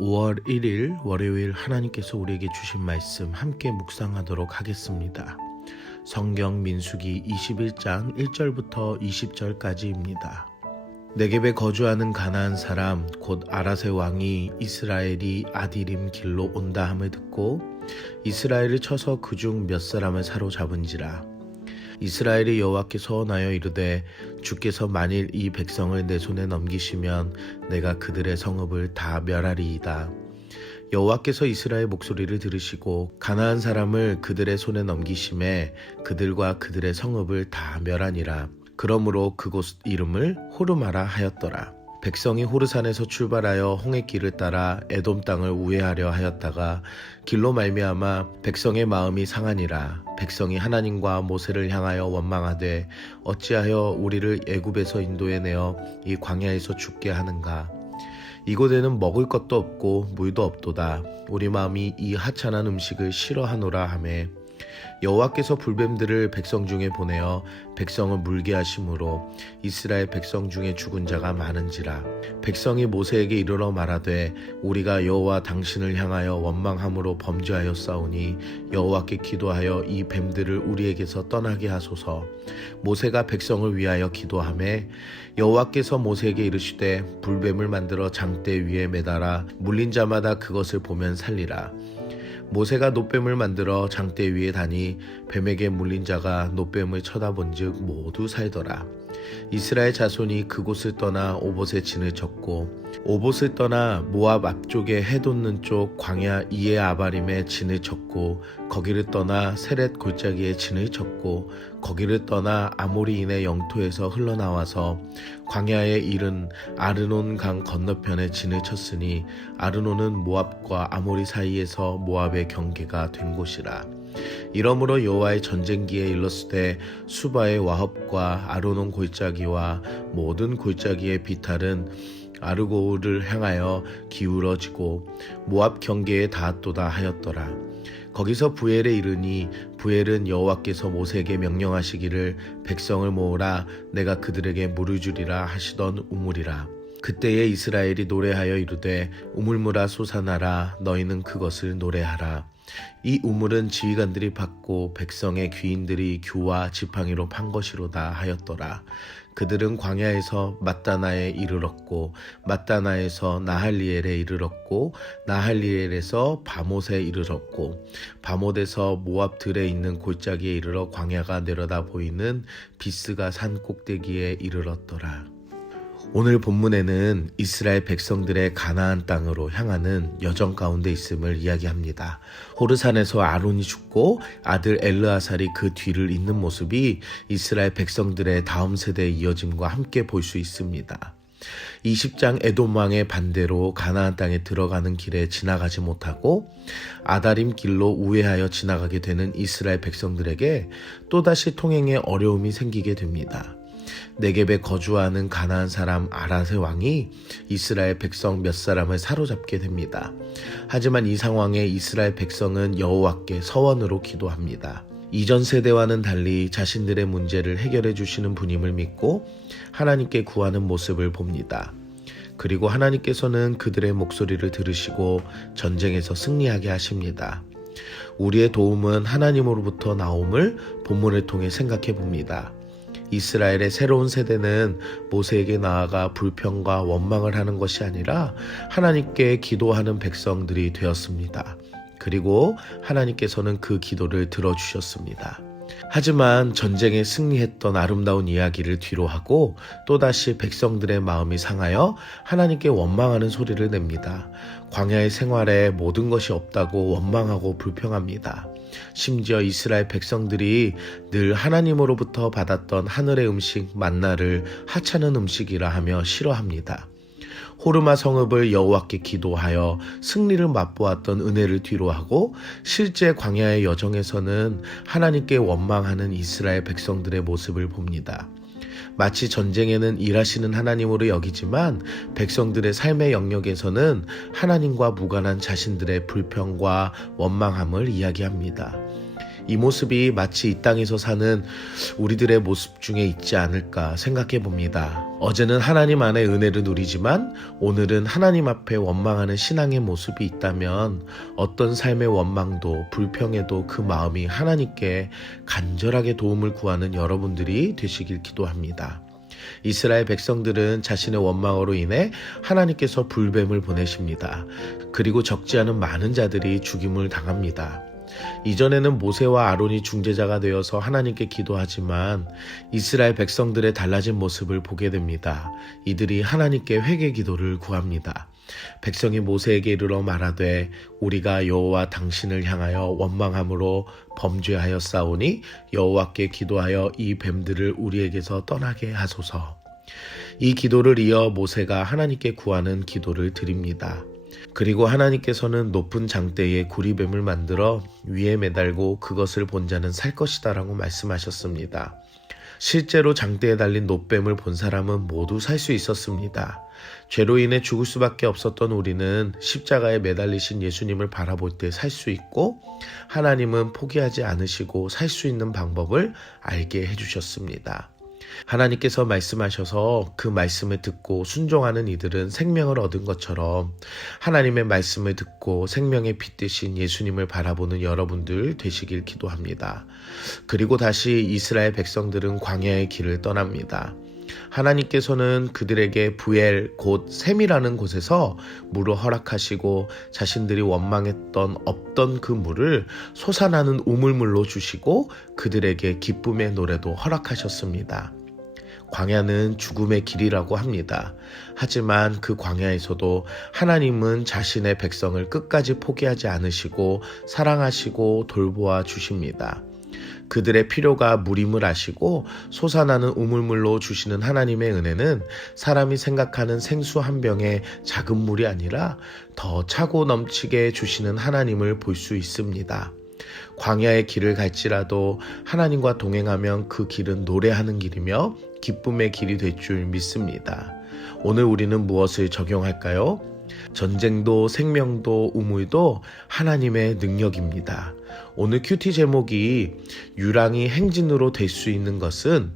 5월 1일 월요일 하나님께서 우리에게 주신 말씀 함께 묵상하도록 하겠습니다. 성경 민수기 21장 1절부터 20절까지입니다. 네겝에 거주하는 가나안 사람 곧 아라세 왕이 이스라엘이 아디림 길로 온다 함을 듣고 이스라엘을 쳐서 그중 몇 사람을 사로잡은지라. 이스라엘이 여호와께 서원하여 이르되 주께서 만일 이 백성을 내 손에 넘기시면 내가 그들의 성읍을 다 멸하리이다. 여호와께서 이스라엘 목소리를 들으시고 가나안 사람을 그들의 손에 넘기심에 그들과 그들의 성읍을 다 멸하니라. 그러므로 그곳 이름을 호르마라 하였더라. 백성이 호르산에서 출발하여 홍해길을 따라 에돔 땅을 우회하려 하였다가 길로 말미암아 백성의 마음이 상하니라. 백성이 하나님과 모세를 향하여 원망하되 어찌하여 우리를 애굽에서 인도해 내어 이 광야에서 죽게 하는가. 이곳에는 먹을 것도 없고 물도 없도다. 우리 마음이 이 하찮은 음식을 싫어하노라 하매 여호와께서 불뱀들을 백성 중에 보내어 백성을 물게 하심으로 이스라엘 백성 중에 죽은 자가 많은지라. 백성이 모세에게 이르러 말하되 우리가 여호와 당신을 향하여 원망함으로 범죄하였사오니 여호와께 기도하여 이 뱀들을 우리에게서 떠나게 하소서. 모세가 백성을 위하여 기도하매 여호와께서 모세에게 이르시되 불뱀을 만들어 장대 위에 매달아 물린 자마다 그것을 보면 살리라. 모세가 놋뱀을 만들어 장대 위에 다니 뱀에게 물린 자가 놋뱀을 쳐다본즉 모두 살더라. 이스라엘 자손이 그곳을 떠나 오봇에 진을 쳤고 오봇을 떠나 모압 앞쪽에 해 돋는 쪽 광야 이에 아바림에 진을 쳤고 거기를 떠나 세렛 골짜기에 진을 쳤고 거기를 떠나 아모리인의 영토에서 흘러나와서 광야에 이른 아르논 강 건너편에 진을 쳤으니 아르논은 모압과 아모리 사이에서 모압의 경계가 된 곳이라. 이러므로 여호와의 전쟁기에 일렀으되 수바의 와합과 아르논 골짜기와 모든 골짜기의 비탈은 아르고를 향하여 기울어지고 모압 경계에 닿았도다 하였더라. 거기서 부엘에 이르니 부엘은 여호와께서 모세에게 명령하시기를 백성을 모으라 내가 그들에게 물을 주리라 하시던 우물이라. 그때에 이스라엘이 노래하여 이르되 우물물아 솟아나라 너희는 그것을 노래하라. 이 우물은 지휘관들이 팠고 백성의 귀인들이 규와 지팡이로 판 것이로다 하였더라. 그들은 광야에서 맞다나에 이르렀고 맞다나에서 나할리엘에 이르렀고 나할리엘에서 바못에 이르렀고 바못에서 모압 들에 있는 골짜기에 이르러 광야가 내려다 보이는 비스가 산 꼭대기에 이르렀더라. 오늘 본문에는 이스라엘 백성들의 가나안 땅으로 향하는 여정 가운데 있음을 이야기합니다. 호르산에서 아론이 죽고 아들 엘르아살이 그 뒤를 잇는 모습이 이스라엘 백성들의 다음 세대의 이어짐과 함께 볼 수 있습니다. 20장 에돔 왕의 반대로 가나안 땅에 들어가는 길에 지나가지 못하고 아다림 길로 우회하여 지나가게 되는 이스라엘 백성들에게 또다시 통행에 어려움이 생기게 됩니다. 네겝에 거주하는 가나안 사람 아라세 왕이 이스라엘 백성 몇 사람을 사로잡게 됩니다. 하지만 이 상황에 이스라엘 백성은 여호와께 서원으로 기도합니다. 이전 세대와는 달리 자신들의 문제를 해결해 주시는 분임을 믿고 하나님께 구하는 모습을 봅니다. 그리고 하나님께서는 그들의 목소리를 들으시고 전쟁에서 승리하게 하십니다. 우리의 도움은 하나님으로부터 나옴을 본문을 통해 생각해 봅니다. 이스라엘의 새로운 세대는 모세에게 나아가 불평과 원망을 하는 것이 아니라 하나님께 기도하는 백성들이 되었습니다. 그리고 하나님께서는 그 기도를 들어주셨습니다. 하지만 전쟁에 승리했던 아름다운 이야기를 뒤로하고 또다시 백성들의 마음이 상하여 하나님께 원망하는 소리를 냅니다. 광야의 생활에 모든 것이 없다고 원망하고 불평합니다. 심지어 이스라엘 백성들이 늘 하나님으로부터 받았던 하늘의 음식 만나를 하찮은 음식이라 하며 싫어합니다. 호르마 성읍을 여호와께 기도하여 승리를 맛보았던 은혜를 뒤로하고 실제 광야의 여정에서는 하나님께 원망하는 이스라엘 백성들의 모습을 봅니다. 마치 전쟁에는 일하시는 하나님으로 여기지만 백성들의 삶의 영역에서는 하나님과 무관한 자신들의 불평과 원망함을 이야기합니다. 이 모습이 마치 이 땅에서 사는 우리들의 모습 중에 있지 않을까 생각해 봅니다. 어제는 하나님 안에 은혜를 누리지만 오늘은 하나님 앞에 원망하는 신앙의 모습이 있다면 어떤 삶의 원망도 불평에도 그 마음이 하나님께 간절하게 도움을 구하는 여러분들이 되시길 기도합니다. 이스라엘 백성들은 자신의 원망으로 인해 하나님께서 불뱀을 보내십니다. 그리고 적지 않은 많은 자들이 죽임을 당합니다. 이전에는 모세와 아론이 중재자가 되어서 하나님께 기도하지만 이스라엘 백성들의 달라진 모습을 보게 됩니다. 이들이 하나님께 회개 기도를 구합니다. 백성이 모세에게 이르러 말하되 우리가 여호와 당신을 향하여 원망함으로 범죄하였사오니 여호와께 기도하여 이 뱀들을 우리에게서 떠나게 하소서. 이 기도를 이어 모세가 하나님께 구하는 기도를 드립니다. 그리고 하나님께서는 높은 장대에 구리뱀을 만들어 위에 매달고 그것을 본 자는 살 것이다 라고 말씀하셨습니다. 실제로 장대에 달린 놋뱀을 본 사람은 모두 살 수 있었습니다. 죄로 인해 죽을 수밖에 없었던 우리는 십자가에 매달리신 예수님을 바라볼 때 살 수 있고 하나님은 포기하지 않으시고 살 수 있는 방법을 알게 해주셨습니다. 하나님께서 말씀하셔서 그 말씀을 듣고 순종하는 이들은 생명을 얻은 것처럼 하나님의 말씀을 듣고 생명의 빛 되신 예수님을 바라보는 여러분들 되시길 기도합니다. 그리고 다시 이스라엘 백성들은 광야의 길을 떠납니다. 하나님께서는 그들에게 부엘 곧 샘이라는 곳에서 물을 허락하시고 자신들이 원망했던 없던 그 물을 솟아나는 우물물로 주시고 그들에게 기쁨의 노래도 허락하셨습니다. 광야는 죽음의 길이라고 합니다. 하지만 그 광야에서도 하나님은 자신의 백성을 끝까지 포기하지 않으시고 사랑하시고 돌보아 주십니다. 그들의 필요가 물임을 아시고 솟아나는 우물물로 주시는 하나님의 은혜는 사람이 생각하는 생수 한 병의 작은 물이 아니라 더 차고 넘치게 주시는 하나님을 볼 수 있습니다. 광야의 길을 갈지라도 하나님과 동행하면 그 길은 노래하는 길이며 기쁨의 길이 될 줄 믿습니다. 오늘 우리는 무엇을 적용할까요? 전쟁도 생명도 우물도 하나님의 능력입니다. 오늘 큐티 제목이 유랑이 행진으로 될 수 있는 것은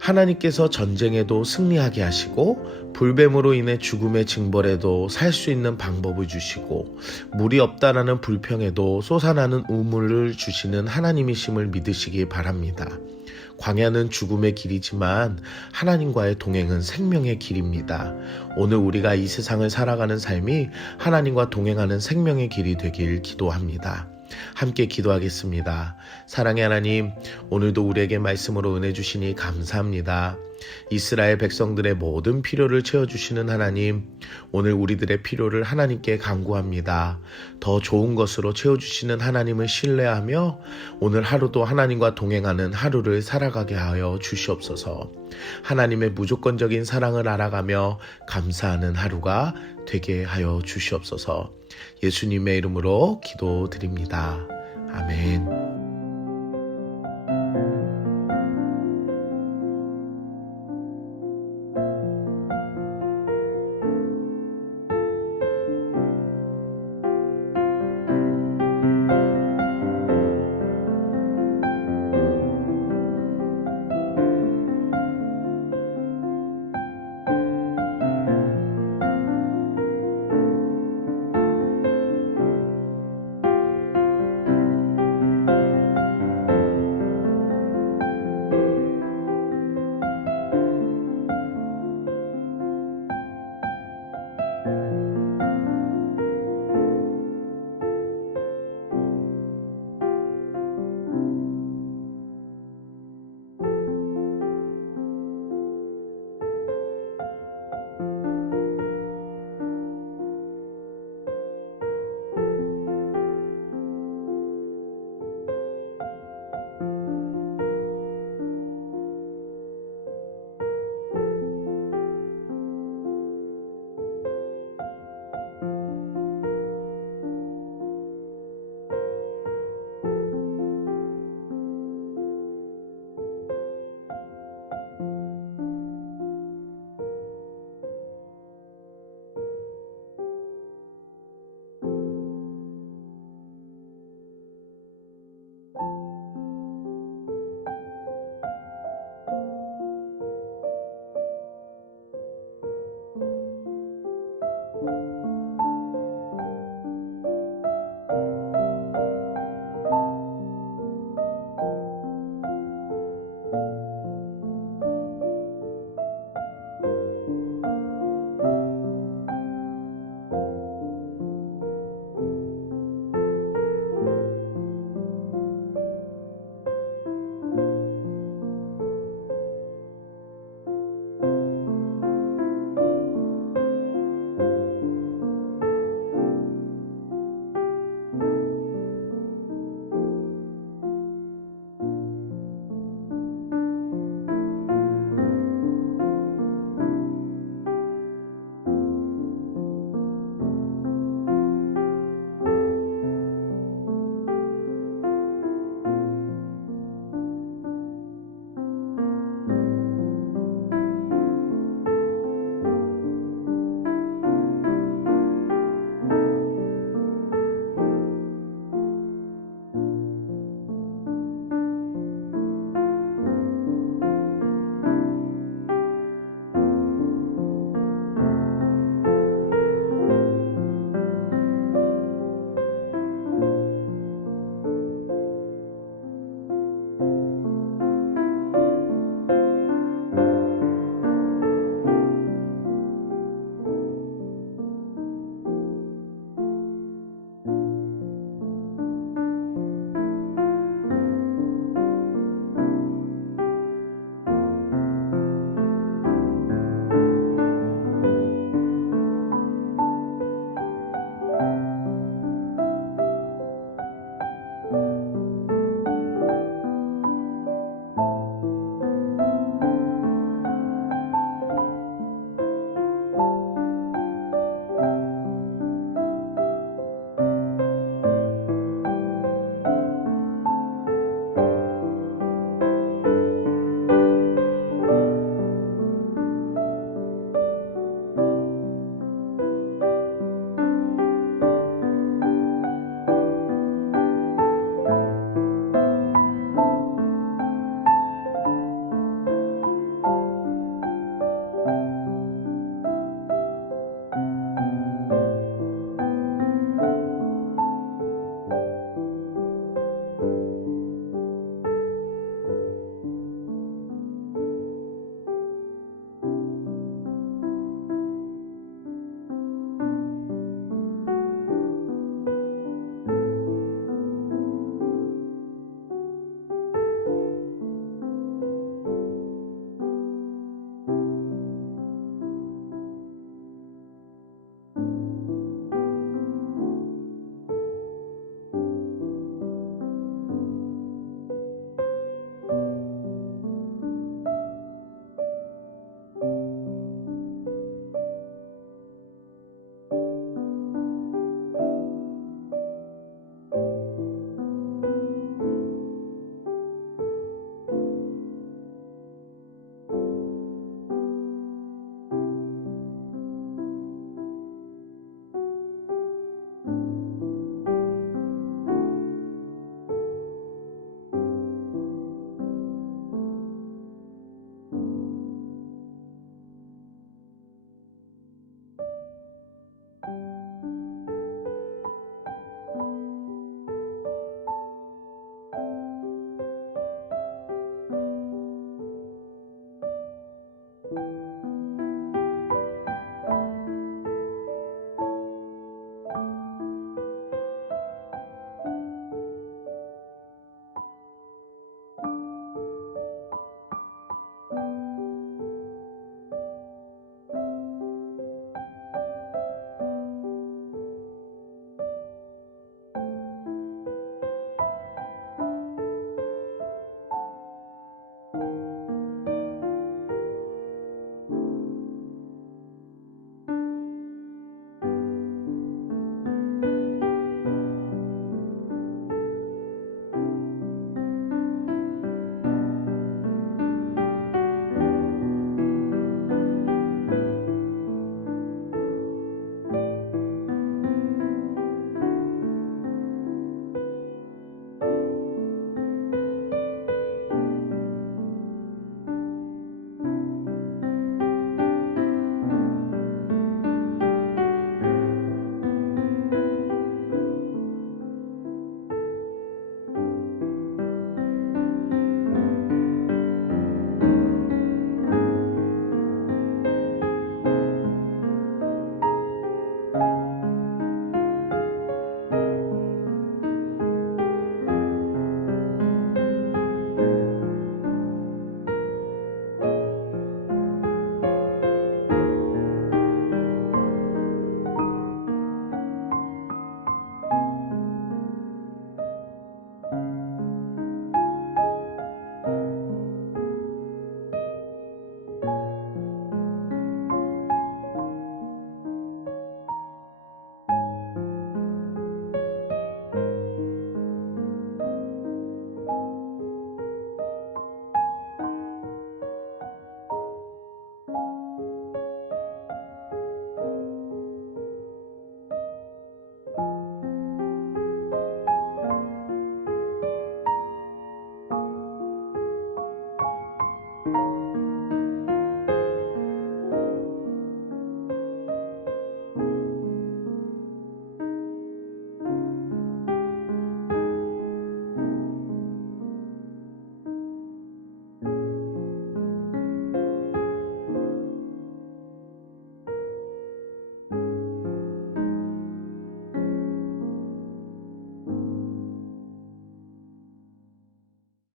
하나님께서 전쟁에도 승리하게 하시고 불뱀으로 인해 죽음의 징벌에도 살 수 있는 방법을 주시고 물이 없다라는 불평에도 솟아나는 우물을 주시는 하나님이심을 믿으시기 바랍니다. 광야는 죽음의 길이지만 하나님과의 동행은 생명의 길입니다. 오늘 우리가 이 세상을 살아가는 삶이 하나님과 동행하는 생명의 길이 되길 기도합니다. 함께 기도하겠습니다. 사랑의 하나님, 오늘도 우리에게 말씀으로 은혜 주시니 감사합니다. 이스라엘 백성들의 모든 필요를 채워주시는 하나님, 오늘 우리들의 필요를 하나님께 간구합니다. 더 좋은 것으로 채워주시는 하나님을 신뢰하며 오늘 하루도 하나님과 동행하는 하루를 살아가게 하여 주시옵소서. 하나님의 무조건적인 사랑을 알아가며 감사하는 하루가 되게 하여 주시옵소서. 예수님의 이름으로 기도드립니다. 아멘.